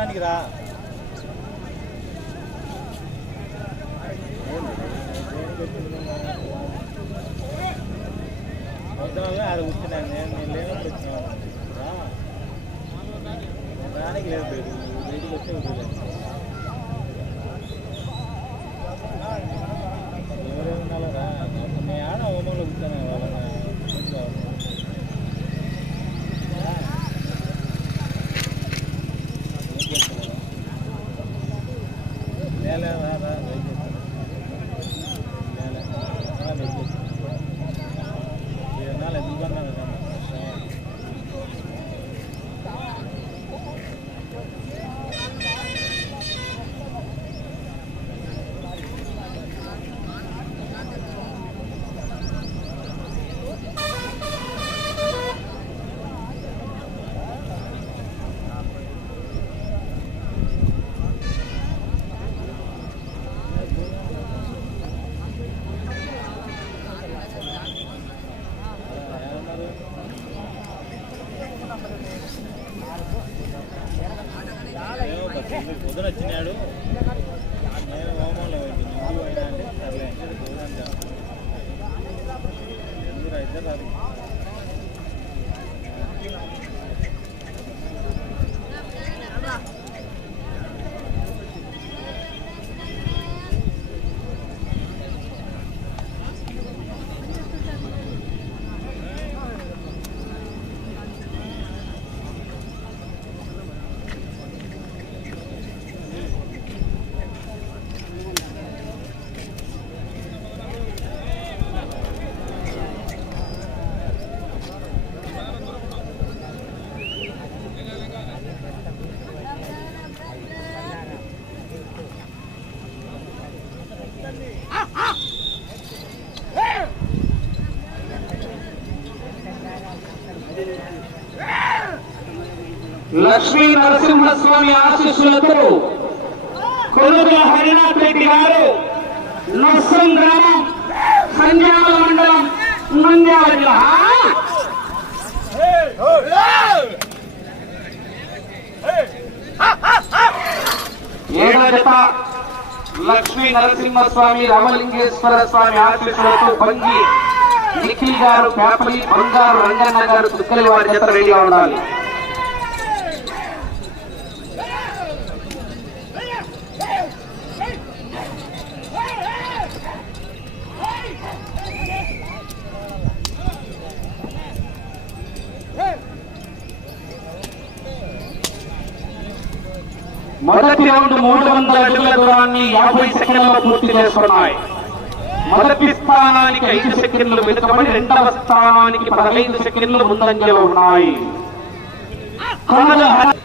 భోజనానికి రా పొద్దున వచ్చినాడు నేను హోమంలో ఇంటికి అయినా అంటే సర్లే అంటే ఎందుకు అయితే లక్ష్మీ నరసింహస్వామి ఆశీస్సులతో కొనుగోలు హరినాథ్ రెడ్డి గారు నొస్సం గ్రామం సంజాల మండలం నంద్యాల జిల్లా. ఏడవ జత లక్ష్మీ నరసింహస్వామి రామలింగేశ్వర స్వామి ఆశీస్సులతో బంగి నిఖిల్ గారు పేపలి బంగారు రంగన్న గారు చుక్కలి వారి జత రెడీగా ఉండాలి. మొదటి రౌండ్ మూడు వందల అడుగుల దూరాన్ని యాభై సెకండ్లలో పూర్తి చేసుకున్నాయి. మొదటి స్థానానికి ఐదు సెకండ్లు వెనుకబడి రెండవ స్థానానికి పదహైదు సెకండ్లు ముందంజలో ఉన్నాయి కొనల హ-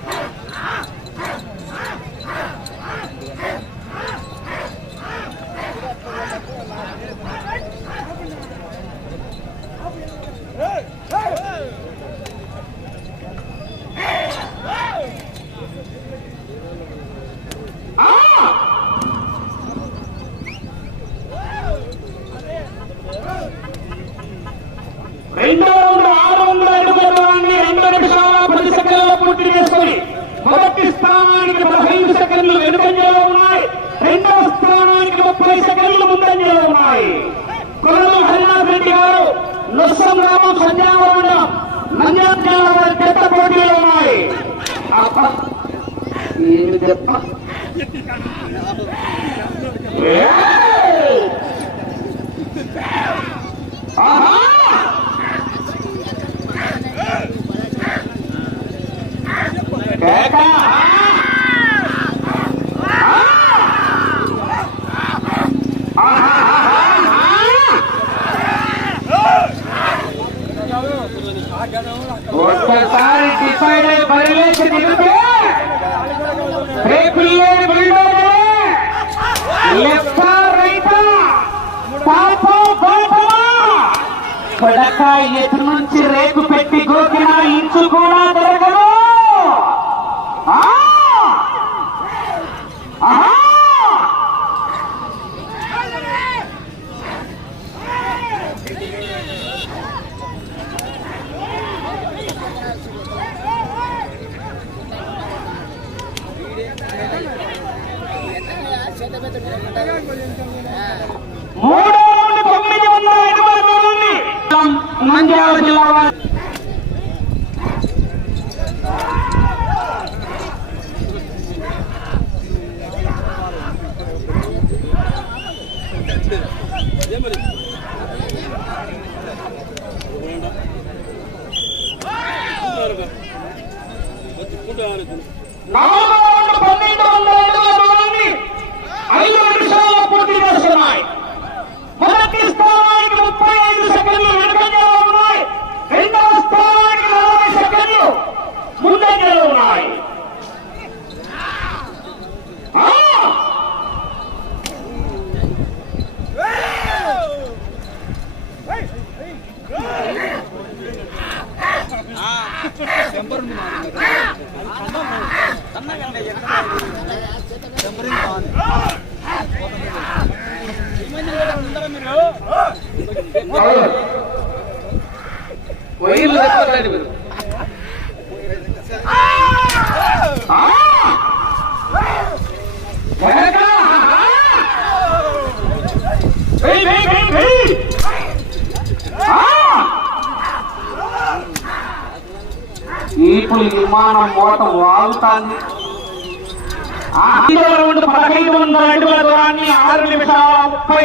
రెండో రౌండ్ ఆరు వందల అడుగుల దూరాన్ని రెండు నిమిషాల పది సెకండ్లలో పూర్తి చేసుకుని మొదటి స్థానానికి పదహైదు సెకండ్లు వెనుకంజలో ఉన్నాయి రెండవ స్థానానికి ముప్పై సెకండ్లు ముందంజలో ఉన్నాయి కొలను హరినాథ్ రెడ్డి గారు నొస్సం గ్రామం సంజావరణం నంద్యాల జిల్లా వారి పెద్ద పోటీలు ఉన్నాయి అప్ప ఏమి చెప్ప ఒక్కసారి డిసైడ్ స్థాయి ఎత్తు నుంచి రేపు పెట్టి గోకిన ఇంచు కూడా దొరకదు చేత నాలుగో పన్నెండు వందల అడుగుల దూరాన్ని ఐదు నిమిషాల్లో పూర్తి చేస్తున్నాయి మొదటి స్థానానికి ముప్పై ఐదు సెకండ్లు వెనుకంజలో ఉన్నాయి రెండవ స్థానానికి నలభై సెకండ్లు ముందంజలో ఉన్నాయి తెచ్చుకోరండి మీరు ఇప్పుడు విమానం మూట వాగుతాంది పదహైదు వందల అడుగుల దూరాన్ని ఆరు నిమిషాల ముప్పై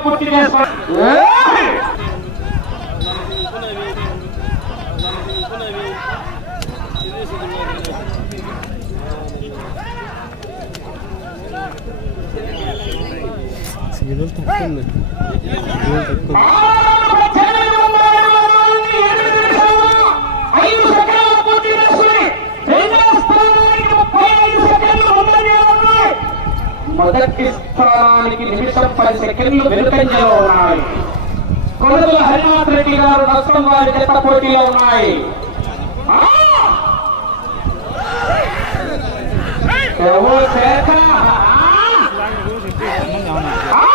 పూర్తి చేస్తారు తక్కువ మొదటి స్థానానికి నిమిషం పది సెకండ్లు వెనుకంజలో ఉన్నాయి కొడుకుల హరినాథ్ రెడ్డి గారు నష్టం వారి జత పోటీలో ఉన్నాయి ఆ! ఎవరు చేత? ఆ!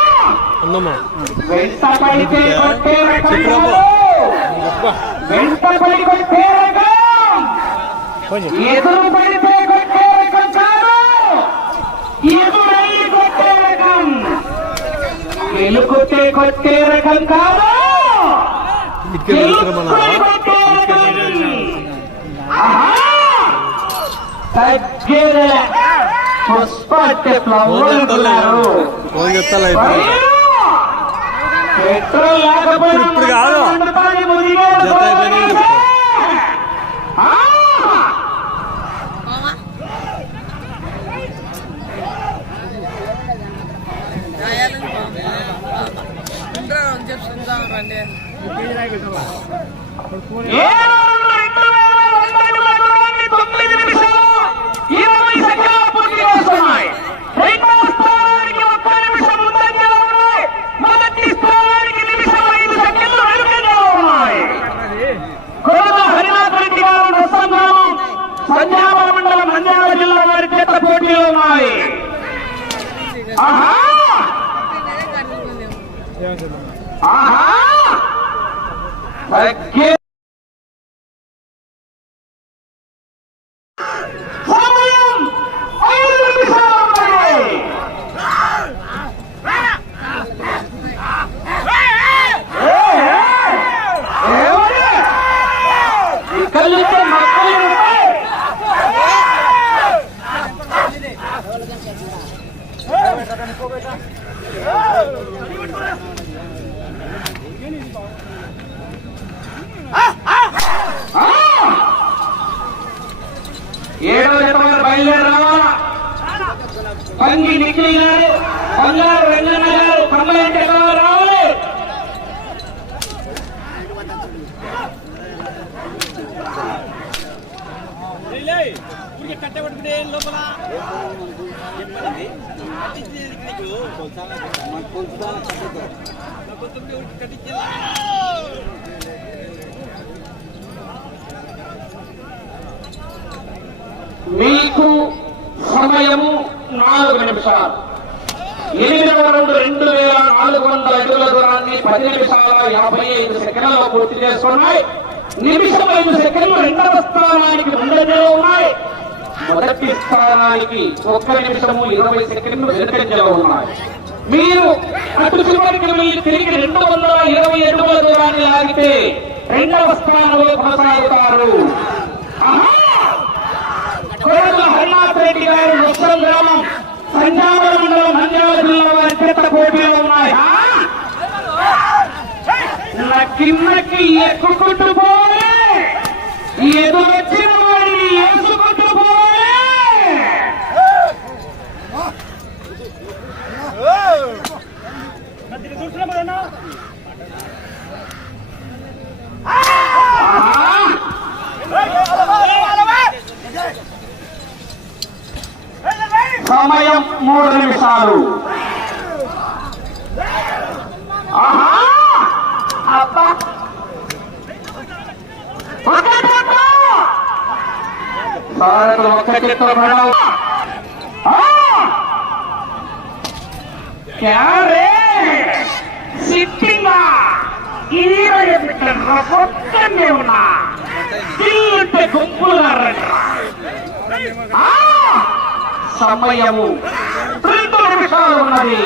అందమ్మా వెంట పడితే కొట్టే రకం కాదు. వెంట పడి కొట్టే రకం ఎదురు పడితే కొట్టే రకం కాదు ఎదురై కొట్టే రకం గెలుకుతే కొట్టే రకం కాదు. పుష్ప పెట్రోల్ లేకపోయినా ये again. పంగి నిఖిల్ గారు బంగారు వెంగన్న గారు కమ్మలంటే రావాలి. మీకు సమయము నాలుగు నిమిషాలు. ఎనిమిదవ రౌండ్ రెండు వేల నాలుగు వందల అడుగుల దూరాన్ని పది నిమిషాల యాభై ఐదు సెకండ్లలో పూర్తి చేసుకున్నాయి నిమిషం ఐదు సెకండ్లు రెండవ స్థానానికి ముందంజలో ఉన్నాయి. మొదటి స్థానానికి ఒక్క నిమిషము ఇరవై సెకండ్లు వెనుకంజలో ఉన్నాయి. మీరు అటు చివరికి వెళ్ళి తిరిగి రెండు వందల ఇరవై అడుగుల దూరాన్ని లాగితే రెండవ స్థానంలో కొనసాగుతారు. ఆహా! కోరల హరినాథ్ రెడ్డి గారు వృక్షం గ్రామం సంజావర మండలం నంద్యాల జిల్లా వారి పెద్ద పోటీలో ఉన్నాయి ఆ? నక్కి నక్కి ఎక్కుకుంటూ పోలే ఎదురొచ్చిన వాడిని వేసుకుంటూ పోలే సమయం మూడు నిమిషాలు ఆహా! అబ్బా! ఒక్క చేత్తో! భారత్ ఒక్క చేత్తో మేడం ఆ! క్యారే సిట్టింగా ఇరవై బిడ్డలు పొత్తనే ఉన్నా తిల్లుంటే గుంపులుగా రండిరా. ఆ! సమయము రెండు నిమిషాలు ఉన్నది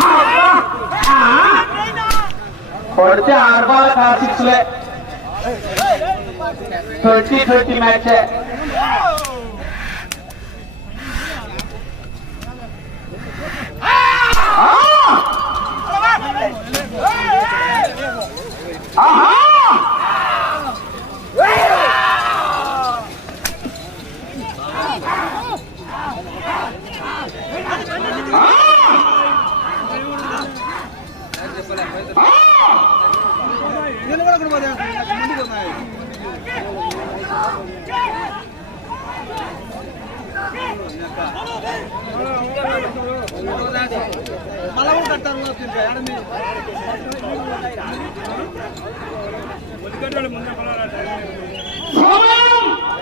అబ్బా! ఆ! కొడితే ఆరు బాల్ కార్ ટ્વેન્ટી ટ્વેન્ટી મેચ છે Ah!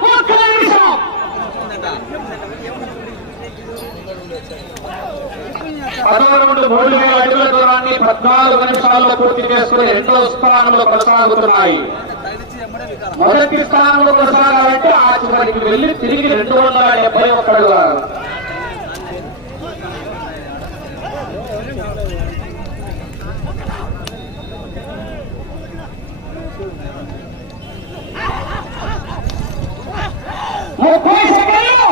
ఒక్క నిమిషం పదవ మూడు వేల అడుగుల దూరాన్ని పద్నాలుగు నిమిషాల్లో పూర్తి చేసుకుని రెండో స్థానంలో కొనసాగుతున్నాయి. మొదటి స్థానంలో కొనసాగాలంటే ఆ చివరికి వెళ్ళి తిరిగి రెండు వందల డెబ్బై ఒక్క అడుగులు ముప్పై సెకండ్లు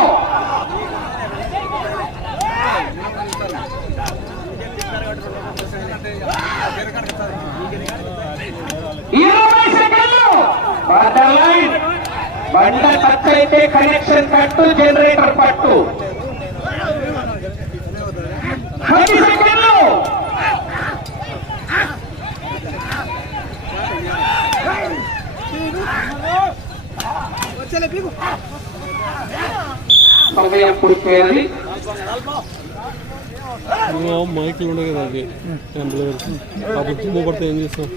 ఇరవై సెకండ్లు వాటర్ లైన్ బండ టచ్ అయితే కనెక్షన్ కట్టు జనరేటర్ పట్టు. పది సెకండ్లు. సమయం పూర్తయింది మైకులు ఉండవు కదా అది. అప్పుడు తుమ్ము పడితే ఏం చేస్తాం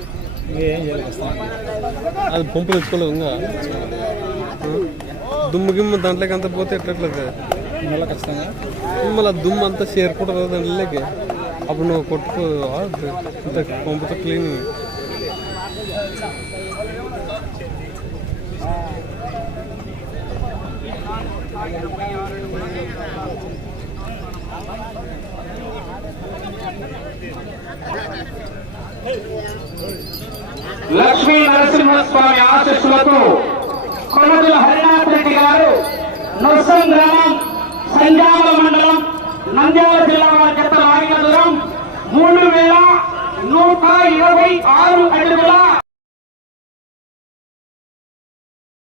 అది పంపు తెచ్చుకోలేవు ఇంకా? దుమ్ము గిమ్ము దాంట్లోకి అంత పోతే ఎట్లట్లేదు మళ్ళీ ఖచ్చితంగా మళ్ళీ దుమ్ము అంతా చేరుకుంటుంది కదా దాంట్లోకి అప్పుడు నువ్వు కొట్టుకో ఆ, ఇంత పంపుతో క్లీన్ లక్ష్మీ నరసింహస్వామి ఆశీస్సులతో కొనదుల హరినాథ్ రెడ్డి గారు నర్సం గ్రామం సంజాల మండలం నంద్యాల జిల్లా వారి చెత్త లాగిన దూరం మూడు వేల నూట ఇరవై ఆరు అడుగుల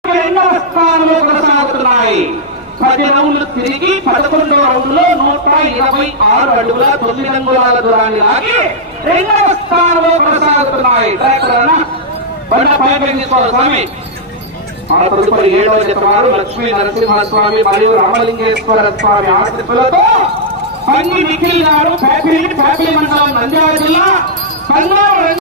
రెండవ స్థానంలో కొనసాగుతున్నాయి. పది రౌండ్లు తిరిగి పదకొండవ రౌండ్లో నూట ఇరవై ఆరు అడుగుల తొమ్మిది అంగుళాల దూరాన్ని లాగి రెండవ స్థానంలో కొనసాగుతున్నాయి. డైరెక్టర్ అన్న బండ పైకి తీసుకోవాలి స్వామి. ఆ తదుపరి ఏడవ జతవారు లక్ష్మీ నరసింహస్వామి మరియు రామలింగేశ్వర స్వామి ఆశీస్సులతో పంగి నిఖిల్ గారు ఫ్యాక్టరీ ఫ్యాక్టరీ మండలం నంద్యాల జిల్లా